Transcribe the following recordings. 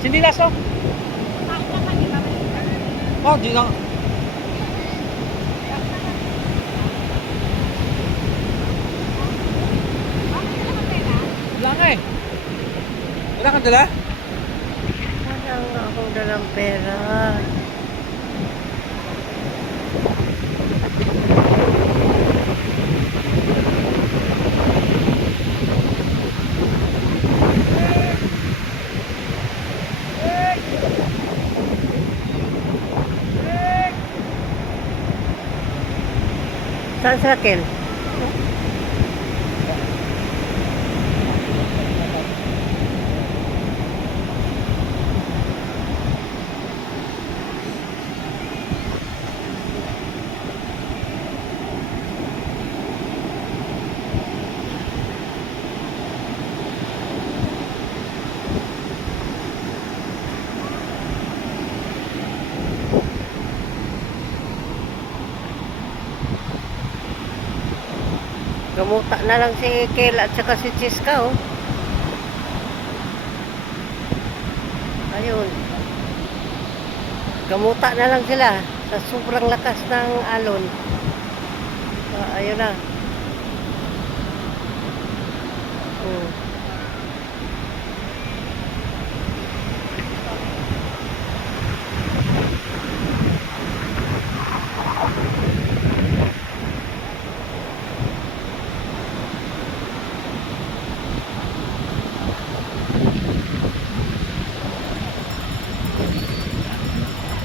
Sindilas oh. Oh, di lang. Wala nga eh. Wala kang dala? Wala nga akong dalang pera. Saan sa akin? Gamuta na lang si Kel at saka si Chiska, oh. Ayun. Gamuta na lang sila sa sobrang lakas ng alon. Ayun na.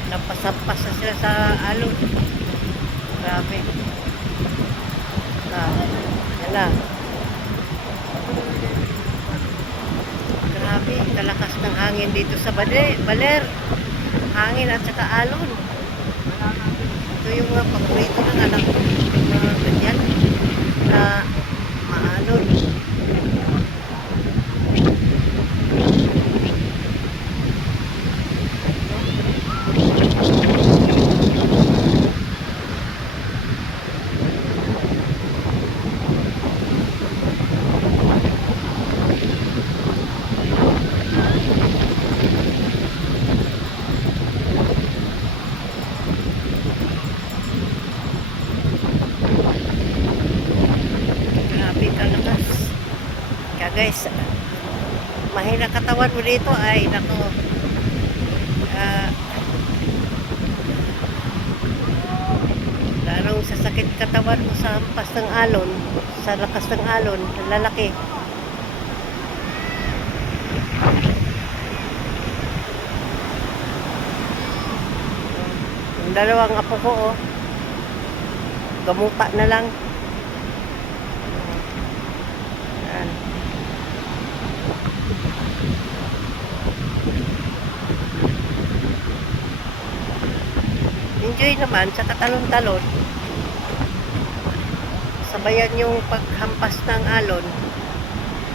Napasampas na sila sa alon. Grabe. Yan na. Grabe, kalakas ng hangin dito sa Baler. Hangin at saka alon. Ito yung mga paborito ng anak ko. Mga ganyan na maalon. Kaya guys, mahina katawan mo dito ay nako. Larong sa sakit katawan mo sa hampas ng alon, sa lakas ng alon, lalaki. Yung dalawang apo ko, oh, gamuta na lang. Enjoy naman sa katalon-talon. Sabayan yung paghampas ng alon.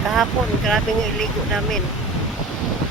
Kahapon, grabing iligo namin.